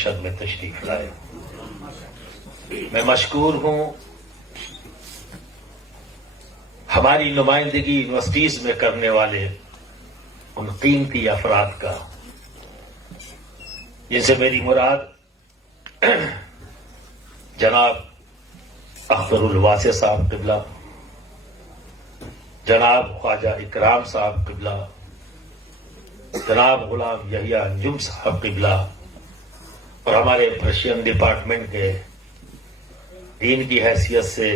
Function میں تشریف لائے. میں مشکور ہوں ہماری نمائندگی یونیورسٹیز میں کرنے والے ان قیمتی افراد کا، جن سے میری مراد جناب اختر الواسع صاحب قبلہ، جناب خواجہ اکرام صاحب قبلہ، جناب غلام یحییٰ انجم صاحب قبلہ، اور ہمارے پرشین ڈپارٹمنٹ کے دین کی حیثیت سے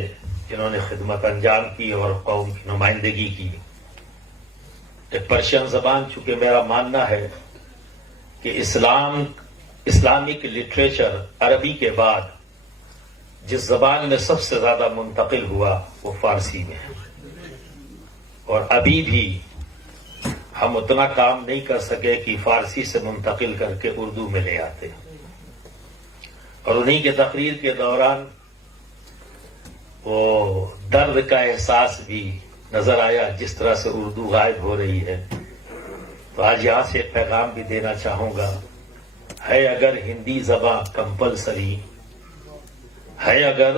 جنہوں نے خدمت انجام کی اور قوم کی نمائندگی کی. پرشین زبان، چونکہ میرا ماننا ہے کہ اسلامک لٹریچر عربی کے بعد جس زبان میں سب سے زیادہ منتقل ہوا وہ فارسی میں ہے، اور ابھی بھی ہم اتنا کام نہیں کر سکے کہ فارسی سے منتقل کر کے اردو میں لے آتے. اور انہی کے تقریر کے دوران وہ درد کا احساس بھی نظر آیا جس طرح سے اردو غائب ہو رہی ہے. تو آج یہاں سے ایک پیغام بھی دینا چاہوں گا، ہے اگر ہندی زبان کمپلسری، ہے اگر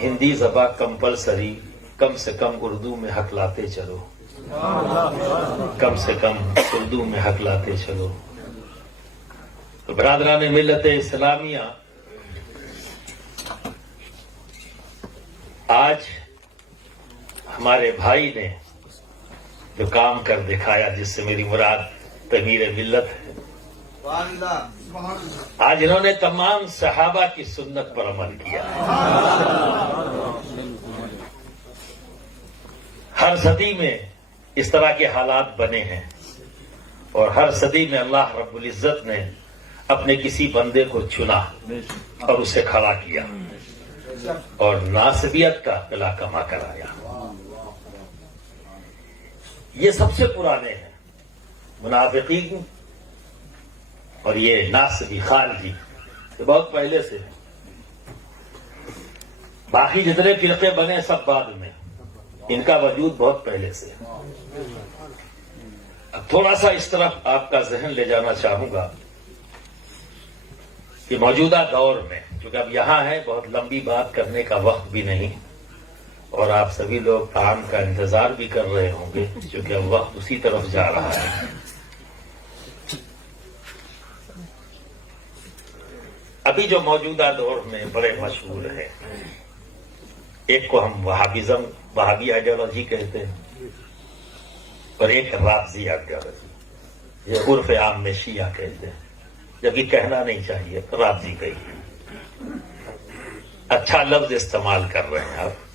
ہندی زبان کمپلسری، کم سے کم اردو میں حق لاتے چلو، کم سے کم اردو میں حق لاتے چلو. تو برادران ملت اسلامیہ، آج ہمارے بھائی نے جو کام کر دکھایا، جس سے میری مراد تعمیر ملت ہے، آج انہوں نے تمام صحابہ کی سنت پر عمل کیا ہے. ہر صدی میں اس طرح کے حالات بنے ہیں، اور ہر صدی میں اللہ رب العزت نے اپنے کسی بندے کو چنا اور اسے کھڑا کیا اور ناصبیت کا قلعہ کما کر آیا. یہ سب سے پرانے ہیں منافقین، اور یہ ناصبی خارجی، یہ بہت پہلے سے ہیں. باقی جتنے فرقے بنے سب بعد میں، ان کا وجود بہت پہلے سے ہے. اب تھوڑا سا اس طرف آپ کا ذہن لے جانا چاہوں گا کہ موجودہ دور میں، چونکہ اب یہاں ہے، بہت لمبی بات کرنے کا وقت بھی نہیں، اور آپ سبھی لوگ طعام کا انتظار بھی کر رہے ہوں گے، چونکہ اب وقت اسی طرف جا رہا ہے. ابھی جو موجودہ دور میں بڑے مشہور ہیں، ایک کو ہم وہابی آئیڈیالوجی کہتے ہیں، اور ایک رافضی آئیڈیالوجی، یہ عرف عام میں شیعہ کہتے ہیں، جبکہ کہنا نہیں چاہیے، رافضی کہیے. اچھا لفظ استعمال کر رہے ہیں آپ.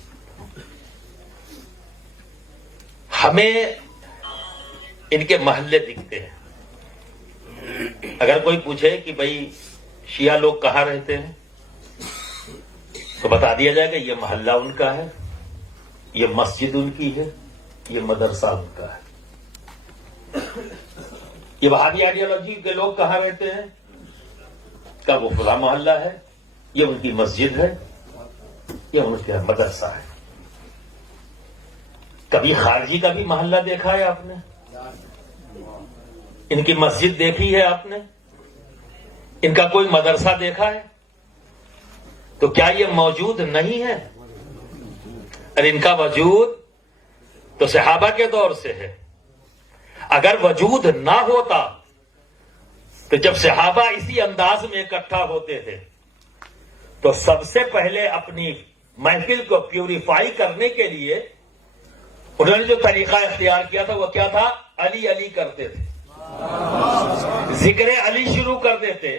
ہمیں ان کے محلے دکھتے ہیں. اگر کوئی پوچھے کہ بھئی شیعہ لوگ کہاں رہتے ہیں، تو بتا دیا جائے گا یہ محلہ ان کا ہے، یہ مسجد ان کی ہے، یہ مدرسہ ان کا ہے. یہ وہابی آئیڈیالوجی کے لوگ کہاں رہتے ہیں، کا وہ فلاں محلہ ہے، یہ ان کی مسجد ہے، یہ ان کا مدرسہ ہے. کبھی خارجی کا بھی محلہ دیکھا ہے آپ نے؟ ان کی مسجد دیکھی ہے آپ نے؟ ان کا کوئی مدرسہ دیکھا ہے؟ تو کیا یہ موجود نہیں ہے؟ اور ان کا وجود تو صحابہ کے دور سے ہے. اگر وجود نہ ہوتا تو جب صحابہ اسی انداز میں اکٹھا ہوتے تھے تو سب سے پہلے اپنی محفل کو پیوریفائی کرنے کے لیے انہوں نے جو طریقہ اختیار کیا تھا وہ کیا تھا؟ علی علی کرتے تھے، ذکر علی شروع کر دیتے،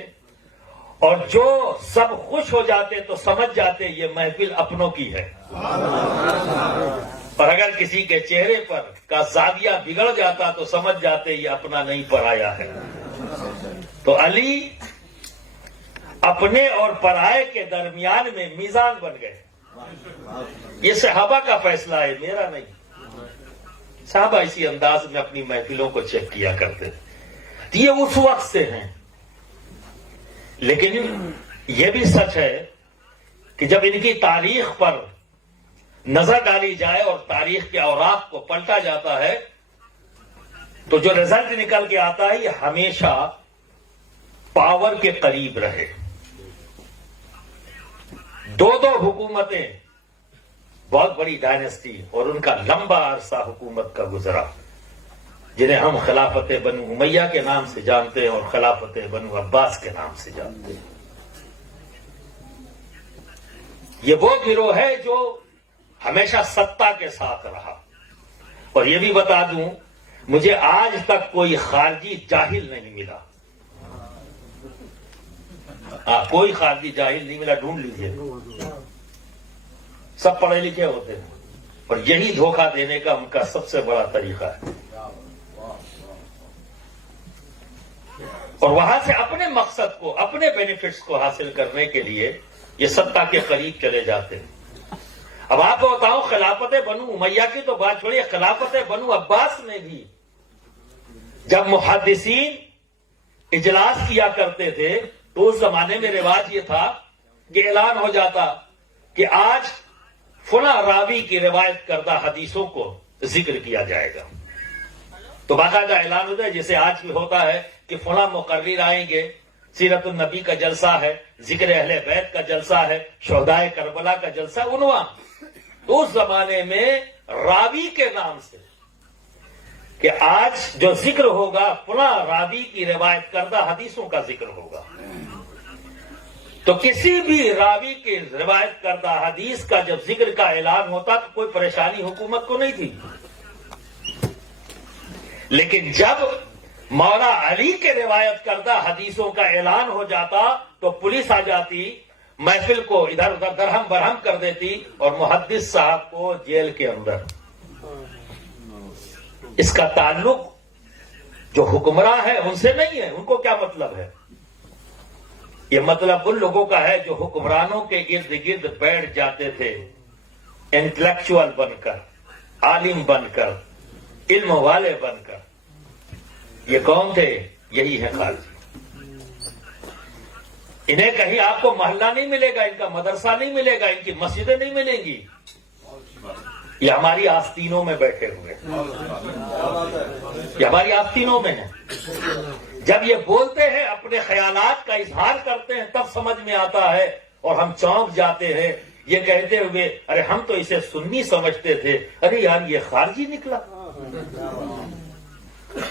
اور جو سب خوش ہو جاتے تو سمجھ جاتے یہ محفل اپنوں کی ہے. اور اگر کسی کے چہرے پر کا زاویہ بگڑ جاتا تو سمجھ جاتے یہ اپنا نہیں پرایا ہے. تو علی اپنے اور پرائے کے درمیان میں میزان بن گئے. یہ صحابہ کا فیصلہ ہے، میرا نہیں. صحابہ اسی انداز میں اپنی محفلوں کو چیک کیا کرتے. یہ اس وقت سے ہیں. لیکن یہ بھی سچ ہے کہ جب ان کی تاریخ پر نظر ڈالی جائے اور تاریخ کے اوراق کو پلٹا جاتا ہے تو جو رزلٹ نکل کے آتا ہے یہ ہمیشہ پاور کے قریب رہے. دو حکومتیں، بہت بڑی ڈائنیسٹی، اور ان کا لمبا عرصہ حکومت کا گزرا، جنہیں ہم خلافت بنو امیہ کے نام سے جانتے ہیں اور خلافت بنو عباس کے نام سے جانتے ہیں. یہ وہ گروہ ہے جو ہمیشہ ستا کے ساتھ رہا. اور یہ بھی بتا دوں، مجھے آج تک کوئی خارجی جاہل نہیں ملا. کوئی خارجی جاہل نہیں ملا، ڈھونڈ لیجئے، سب پڑھے لکھے ہوتے ہیں. اور یہی دھوکہ دینے کا ان کا سب سے بڑا طریقہ ہے. اور وہاں سے اپنے مقصد کو، اپنے بینیفٹس کو حاصل کرنے کے لیے یہ ستا کے قریب چلے جاتے ہیں. اب آپ کو بتاؤں، خلافت بنو امیہ کی تو بات چھوڑیے، خلافت بنو عباس میں بھی جب محدثین اجلاس کیا کرتے تھے تو اس زمانے میں رواج یہ تھا کہ اعلان ہو جاتا کہ آج فلاں راوی کی روایت کردہ حدیثوں کو ذکر کیا جائے گا. تو باقاعدہ اعلان ہوتا ہے، جیسے آج بھی ہوتا ہے کہ فلاں مقرر آئیں گے، سیرت النبی کا جلسہ ہے، ذکر اہل بیت کا جلسہ ہے، شہدائے کربلا کا جلسہ، عنوان. تو اس زمانے میں راوی کے نام سے کہ آج جو ذکر ہوگا فلاں راوی کی روایت کردہ حدیثوں کا ذکر ہوگا. تو کسی بھی راوی کی روایت کردہ حدیث کا جب ذکر کا اعلان ہوتا تو کوئی پریشانی حکومت کو نہیں تھی. لیکن جب مولا علی کے روایت کردہ حدیثوں کا اعلان ہو جاتا تو پولیس آ جاتی، محفل کو ادھر ادھر درہم برہم کر دیتی اور محدث صاحب کو جیل کے اندر. اس کا تعلق جو حکمراں ہے ان سے نہیں ہے. ان کو کیا مطلب ہے؟ یہ مطلب ان لوگوں کا ہے جو حکمرانوں کے ارد گرد بیٹھ جاتے تھے، انٹلیکچوئل بن کر، عالم بن کر، علم والے بن کر. یہ کون تھے؟ یہی ہے خارجی. انہیں کہیں آپ کو محلہ نہیں ملے گا، ان کا مدرسہ نہیں ملے گا، ان کی مسجدیں نہیں ملیں گی. یہ ہماری آستینوں میں بیٹھے ہوئے، یہ ہماری آستینوں میں ہیں. جب یہ بولتے ہیں، اپنے خیالات کا اظہار کرتے ہیں، تب سمجھ میں آتا ہے اور ہم چونک جاتے ہیں یہ کہتے ہوئے، ارے ہم تو اسے سنی سمجھتے تھے، ارے یار یہ خارجی نکلا.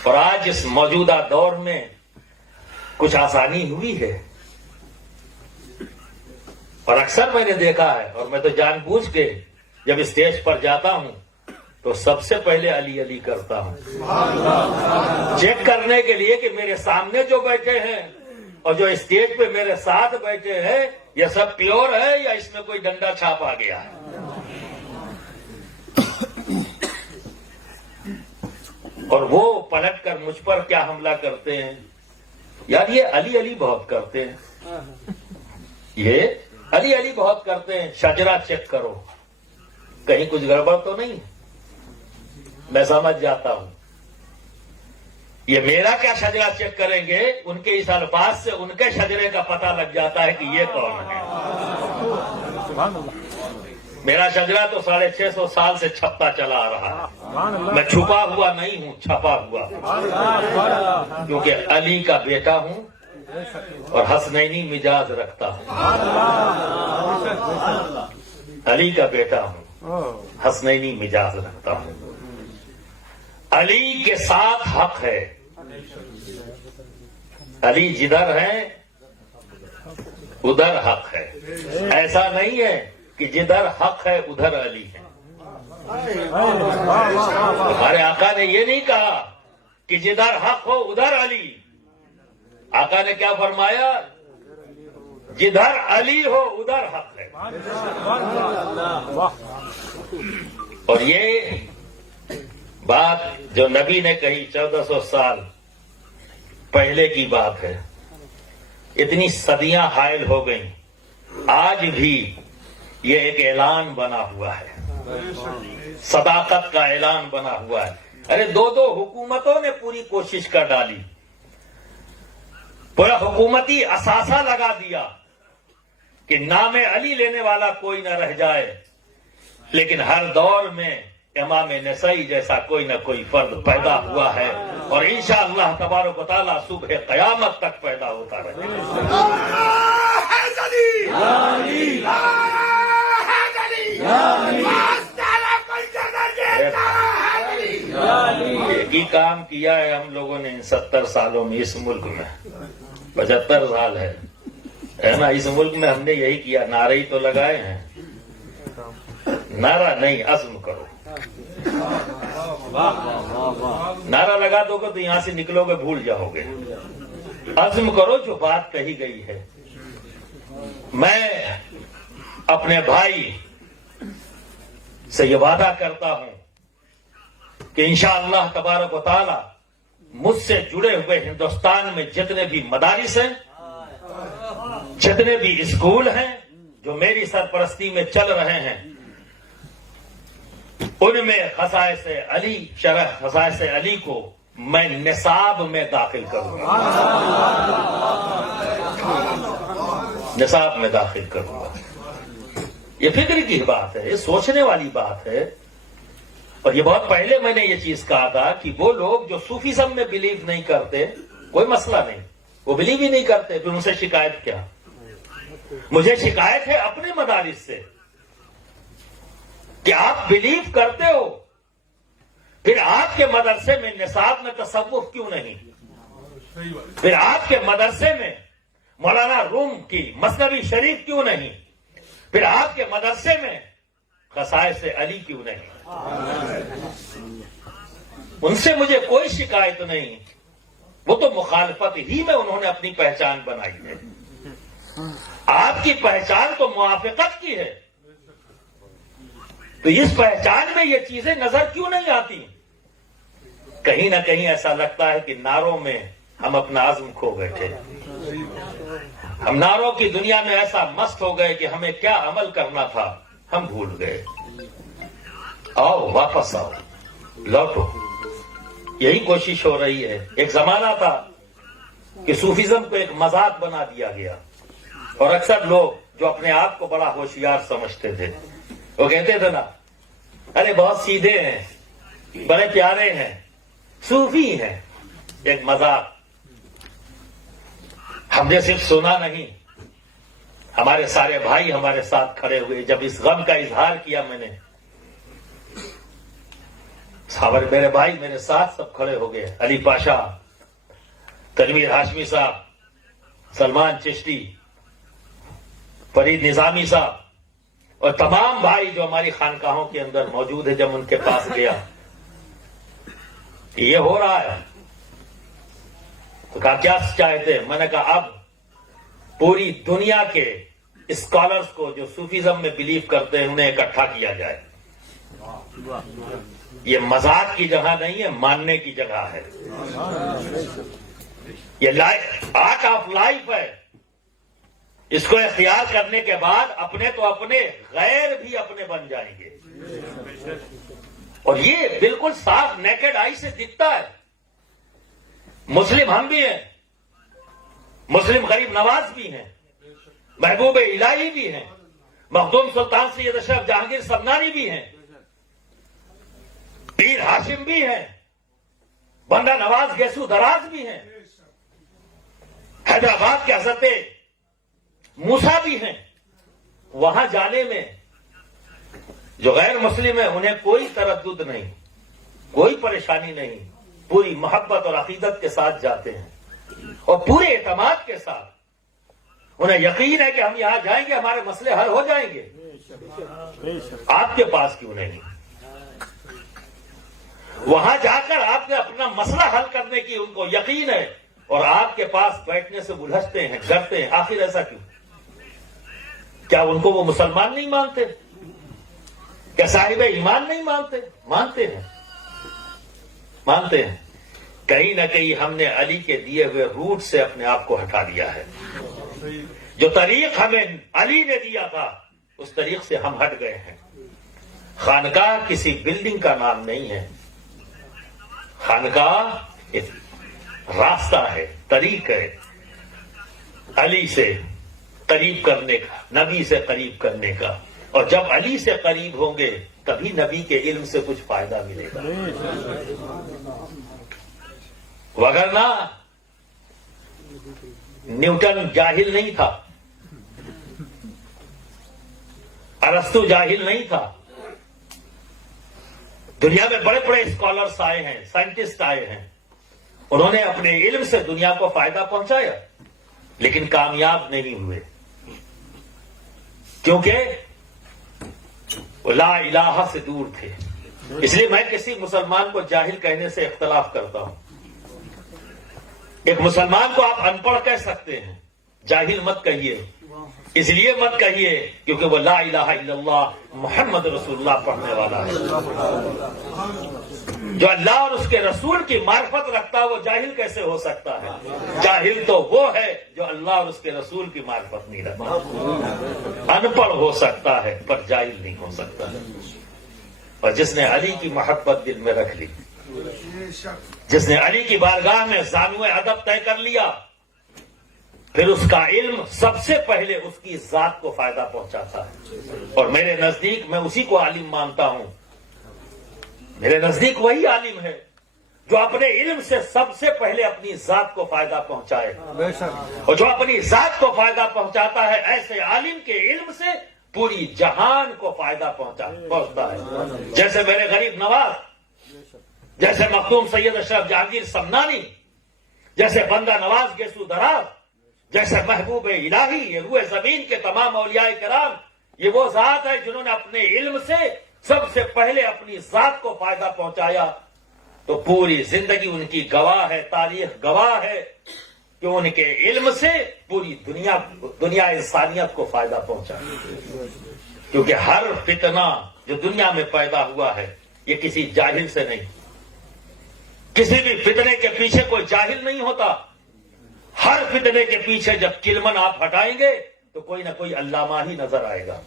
اور آج اس موجودہ دور میں کچھ آسانی ہوئی ہے. اور اکثر میں نے دیکھا ہے، اور میں تو جان بوجھ کے جب اسٹیج پر جاتا ہوں تو سب سے پہلے علی علی کرتا ہوں، چیک کرنے کے لیے کہ میرے سامنے جو بیٹھے ہیں اور جو اسٹیج پہ میرے ساتھ بیٹھے ہیں یہ سب پیور ہے یا اس میں کوئی ڈنڈا چھاپ آ گیا ہے. اور وہ پلٹ کر مجھ پر کیا حملہ کرتے ہیں، یار یہ علی علی بہت کرتے ہیں، یہ علی علی بہت کرتے ہیں. شجرہ چیک کرو، کہیں کچھ گڑبڑ تو نہیں. میں سمجھ جاتا ہوں یہ میرا کیا شجرہ چیک کریں گے، ان کے اس الفاظ سے ان کے شجرے کا پتہ لگ جاتا ہے کہ یہ کون ہے. میرا شجرہ تو 650 سال سے چھپتا چلا آ رہا ہے. میں چھپا ہوا نہیں ہوں، چھپا ہوا ہوں، کیونکہ علی کا بیٹا ہوں اور حسنینی مزاج رکھتا ہوں. علی کا بیٹا ہوں، حسنینی مزاج رکھتا ہوں. علی کے ساتھ حق ہے. علی جدھر ہے ادھر حق ہے. ایسا نہیں ہے کہ جدھر حق ہے ادھر علی ہے. ہمارے آقا نے یہ نہیں کہا کہ جدھر حق ہو ادھر علی. آقا نے کیا فرمایا؟ جدھر علی ہو ادھر حق ہے. اور یہ بات جو نبی نے کہی 1400 سال پہلے کی بات ہے. اتنی صدیاں حائل ہو گئیں، آج بھی یہ ایک اعلان بنا ہوا ہے، صداقت کا اعلان بنا ہوا ہے. ارے دو حکومتوں نے پوری کوشش کر ڈالی، پورا حکومتی اثاثہ لگا دیا کہ نام علی لینے والا کوئی نہ رہ جائے. لیکن ہر دور میں امام نسائی جیسا کوئی نہ کوئی فرد پیدا ہوا ہے اور انشاءاللہ تبارک و تعالیٰ صبح قیامت تک پیدا ہوتا رہے گا. ایک ہی کام کیا ہے ہم لوگوں نے ان 70 سالوں میں اس ملک میں. 75 سال ہے نا اس ملک میں ہم نے یہی کیا. نعرے ہی تو لگائے ہیں. نعرہ نہیں عزم کرو. نعرہ لگا دو گے تو یہاں سے نکلو گے بھول جاؤ گے. عزم کرو جو بات کہی گئی ہے. میں اپنے بھائی سے یہ وعدہ کرتا ہوں کہ انشاءاللہ تبارک و تعالی مجھ سے جڑے ہوئے ہندوستان میں جتنے بھی مدارس ہیں جتنے بھی اسکول ہیں جو میری سرپرستی میں چل رہے ہیں ان میں خصائص علی شرح خصائص علی کو میں نصاب میں داخل کروں گا. نصاب میں داخل کروں گا. یہ فکر کی بات ہے. یہ سوچنے والی بات ہے. اور یہ بہت پہلے میں نے یہ چیز کہا تھا کہ وہ لوگ جو صوفیزم میں بلیو نہیں کرتے کوئی مسئلہ نہیں. وہ بلیو ہی نہیں کرتے پھر ان سے شکایت کیا. مجھے شکایت ہے اپنے مدارس سے کہ آپ بلیو کرتے ہو پھر آپ کے مدرسے میں نصاب میں تصوف کیوں نہیں. پھر آپ کے مدرسے میں مولانا روم کی مثنوی شریف کیوں نہیں. پھر آپ کے مدرسے میں خصائص علی کیوں نہیں. ان سے مجھے کوئی شکایت نہیں. وہ تو مخالفت ہی میں انہوں نے اپنی پہچان بنائی ہے. آپ کی پہچان تو موافقت کی ہے. تو اس پہچان میں یہ چیزیں نظر کیوں نہیں آتی. کہیں نہ کہیں ایسا لگتا ہے کہ نعروں میں ہم اپنا عزم کھو بیٹھے. ہم نعروں کی دنیا میں ایسا مست ہو گئے کہ ہمیں کیا عمل کرنا تھا ہم بھول گئے. آؤ واپس آؤ لوٹو. یہی کوشش ہو رہی ہے. ایک زمانہ تھا کہ صوفیزم کو ایک مذاق بنا دیا گیا اور اکثر لوگ جو اپنے آپ کو بڑا ہوشیار سمجھتے تھے وہ کہتے تھے نا ارے بہت سیدھے ہیں بڑے پیارے ہیں صوفی ہیں. ایک مذاق. ہم نے صرف سنا نہیں ہمارے سارے بھائی ہمارے ساتھ کھڑے ہوئے. جب اس غم کا اظہار کیا میں نے میرے بھائی میرے ساتھ سب کھڑے ہو گئے. علی پاشا تنویر ہاشمی صاحب سلمان چشتی فرید نظامی صاحب اور تمام بھائی جو ہماری خانقاہوں کے اندر موجود ہیں. جب ان کے پاس گیا یہ ہو رہا ہے تو کہا کیا چاہتے ہیں. میں نے کہا اب پوری دنیا کے اسکالرز کو جو صوفیزم میں بلیو کرتے ہیں انہیں اکٹھا کیا جائے. یہ مذاق کی جگہ نہیں ہے ماننے کی جگہ ہے. یہ آرٹ آف لائف ہے. اس کو اختیار کرنے کے بعد اپنے تو اپنے غیر بھی اپنے بن جائیں گے. اور یہ بالکل صاف نیکڈ آئی سے دکھتا ہے. مسلم ہم بھی ہیں. مسلم غریب نواز بھی ہیں. محبوب الہی بھی ہیں. مخدوم سلطان سید اشرف جہانگیر سبنانی بھی ہیں. پیر ہاشم بھی ہیں. بندہ نواز گیسو دراز بھی ہیں. حیدرآباد کے حضرت موسیٰ بھی ہیں. وہاں جانے میں جو غیر مسلم ہیں انہیں کوئی تردد نہیں کوئی پریشانی نہیں. پوری محبت اور عقیدت کے ساتھ جاتے ہیں اور پورے اعتماد کے ساتھ. انہیں یقین ہے کہ ہم یہاں جائیں گے ہمارے مسئلے حل ہو جائیں گے. آپ کے پاس کیوں نہیں. وہاں جا کر آپ نے اپنا مسئلہ حل کرنے کی ان کو یقین ہے اور آپ کے پاس بیٹھنے سے الجھتے ہیں ڈرتے ہیں. آخر ایسا کیوں. کیا ان کو وہ مسلمان نہیں مانتے. کیا صاحب ایمان نہیں مانتے. مانتے ہیں مانتے ہیں. کہیں نہ کہیں ہم نے علی کے دیے ہوئے روٹ سے اپنے آپ کو ہٹا دیا ہے. جو طریق ہمیں علی نے دیا تھا اس طریق سے ہم ہٹ گئے ہیں. خانقاہ کسی بلڈنگ کا نام نہیں ہے. خانقاہ راستہ ہے طریق ہے علی سے قریب کرنے کا نبی سے قریب کرنے کا. اور جب علی سے قریب ہوں گے تبھی نبی کے علم سے کچھ فائدہ ملے گا، وگرنہ نیوٹن جاہل نہیں تھا، ارسطو جاہل نہیں تھا، دنیا میں بڑے بڑے اسکالرس آئے ہیں، سائنٹسٹ آئے ہیں، انہوں نے اپنے علم سے دنیا کو فائدہ پہنچایا لیکن کامیاب نہیں ہوئے، کیونکہ وہ لا الہ سے دور تھے۔ اس لیے میں کسی مسلمان کو جاہل کہنے سے اختلاف کرتا ہوں۔ ایک مسلمان کو آپ ان پڑھ کہہ سکتے ہیں، جاہل مت کہیے۔ اس لیے مت کہیے کیونکہ وہ لا الہ الا اللہ محمد رسول اللہ پڑھنے والا ہے۔ جو اللہ اور اس کے رسول کی معرفت رکھتا ہے وہ جاہل کیسے ہو سکتا ہے؟ جاہل تو وہ ہے جو اللہ اور اس کے رسول کی معرفت نہیں رکھتا۔ ان پڑھ ہو سکتا ہے پر جاہل نہیں ہو سکتا۔ اور جس نے علی کی محبت دل میں رکھ لی، جس نے علی کی بارگاہ میں زانوئے ادب طے کر لیا، پھر اس کا علم سب سے پہلے اس کی ذات کو فائدہ پہنچاتا ہے۔ اور میرے نزدیک میں اسی کو عالم مانتا ہوں، میرے نزدیک وہی عالم ہے جو اپنے علم سے سب سے پہلے اپنی ذات کو فائدہ پہنچائے، اور جو اپنی ذات کو فائدہ پہنچاتا ہے ایسے عالم کے علم سے پوری جہان کو فائدہ پہنچتا ہے۔ جیسے میرے غریب نواز، جیسے مخدوم سید اشرف جہانگیر سمنانی، جیسے بندہ نواز گیسو دراز، جیسے محبوب الہی، یہ روح زمین کے تمام اولیاء کرام، یہ وہ ذات ہے جنہوں نے اپنے علم سے سب سے پہلے اپنی ذات کو فائدہ پہنچایا، تو پوری زندگی ان کی گواہ ہے، تاریخ گواہ ہے کہ ان کے علم سے پوری دنیا انسانیت کو فائدہ پہنچا۔ کیونکہ ہر فتنہ جو دنیا میں پیدا ہوا ہے یہ کسی جاہل سے نہیں، کسی بھی فتنے کے پیچھے کوئی جاہل نہیں ہوتا۔ ہر فتنے کے پیچھے جب کلمن آپ ہٹائیں گے تو کوئی نہ کوئی علامہ ہی نظر آئے گا۔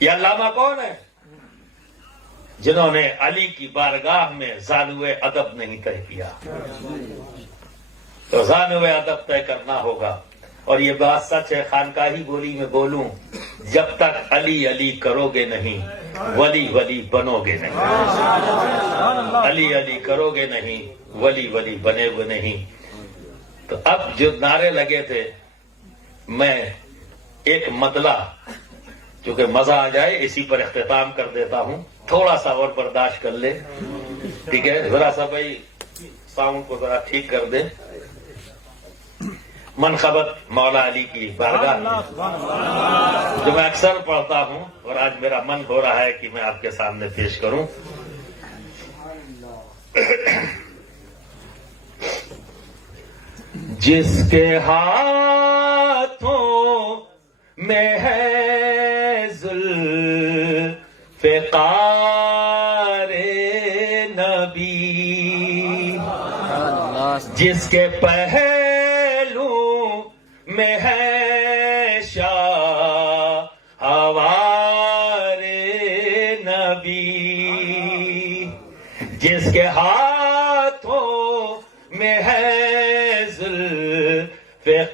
یہ علامہ کون ہے؟ جنہوں نے علی کی بارگاہ میں زانوئے ادب نہیں طے کیا۔ تو زانوئے ادب طے کرنا ہوگا، اور یہ بات سچ ہے، خانقاہی بولی میں بولوں، جب تک علی علی کرو گے نہیں ولی ولی بنو گے نہیں۔ علی علی کرو گے نہیں ولی ولی بنے گے نہیں۔ تو اب جو نعرے لگے تھے، میں ایک مطلع، چونکہ مزہ آ جائے اسی پر اختتام کر دیتا ہوں، تھوڑا سا اور برداشت کر لے، ٹھیک ہے؟ ذرا سا بھائی ساؤنڈ کو ذرا ٹھیک کر دے۔ منقبت مولا علی کی بارگاہ میں جو میں اکثر پڑھتا ہوں اور آج میرا من ہو رہا ہے کہ میں آپ کے سامنے پیش کروں۔ جس کے ہاتھوں میں ہے ذوالفقار نبی، جس کے پہلو میں ہے شاہوار نبی، جس کے ہاتھوں میں ہے ذوالفقار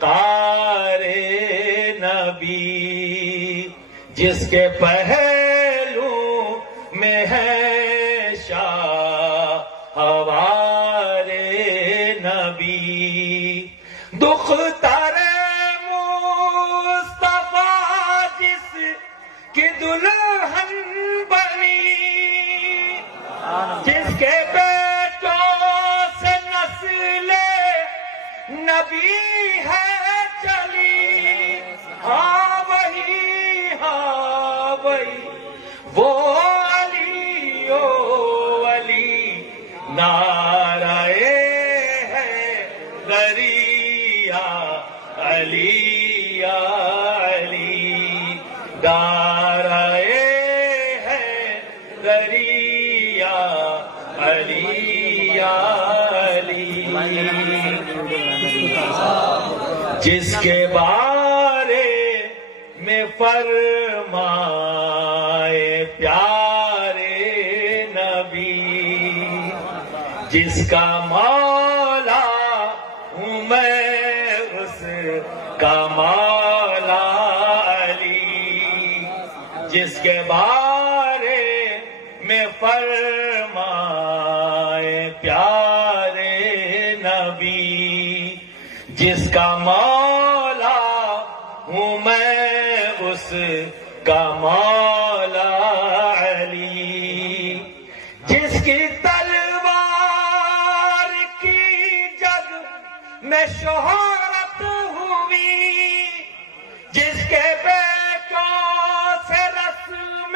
نبی، جس کے پہلو میں ہے شاہوار نبی، دختر مصطفیٰ جس کی دلہن بنی، جس کے بیٹوں سے نسل نبی ہے چلی، ہاں وہی وہ علی او علی، نعرہ ہے دریا علی یا علی، نعرہ ہے دریا علی یا علی، جس کے بارے میں فرمائے پیارے نبی، جس کا مولا ہوں میں اس کا مولا علی، جس کے بعد فرمائے پیارے نبی، جس کا مولا ہوں میں اس کا مولا علی، جس کی تلوار کی جگ میں شہرت ہوئی، جس کے بیٹوں سے رسم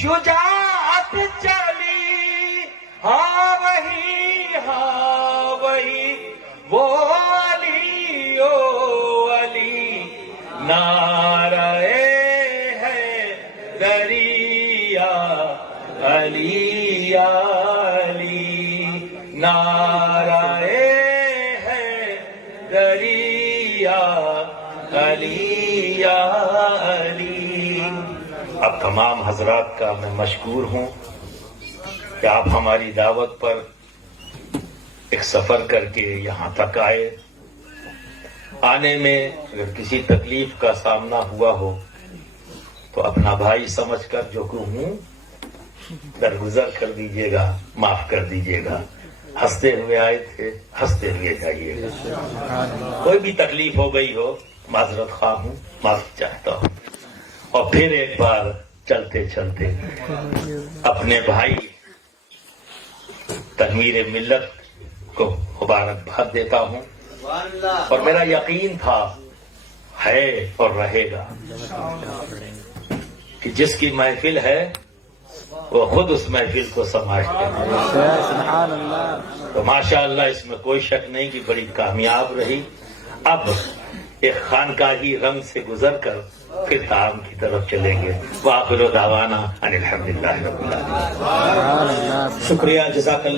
شجاعت چلی، ہاں وہی وہ علی او علی، نعرہ ہے دریا علی یا علی، نعرہ ہے دریا علی یا علی۔ اب تمام حضرات کا میں مشکور ہوں کہ آپ ہماری دعوت پر ایک سفر کر کے یہاں تک آئے۔ آنے میں اگر کسی تکلیف کا سامنا ہوا ہو تو اپنا بھائی سمجھ کر جو کہ ہوں درگزر کر دیجیے گا، معاف کر دیجیے گا۔ ہنستے ہوئے آئے تھے، ہنستے ہوئے جائیے گا۔ کوئی بھی تکلیف ہو گئی ہو معذرت خواہ ہوں، معافی چاہتا ہوں۔ اور پھر ایک بار چلتے چلتے اپنے بھائی تنویر ملت کو مبارکباد دیتا ہوں، اور میرا یقین تھا ہے اور رہے گا کہ جس کی محفل ہے وہ خود اس محفل کو سنبھالتے ہیں۔ تو ماشاءاللہ اس میں کوئی شک نہیں کہ بڑی کامیاب رہی۔ اب ایک خانقاہی رنگ سے گزر کر پھر کام کی طرف چلیں گے۔ وآخر دعوانا ان الحمدللہ رب العالمین۔ شکریہ، جزاک اللہ۔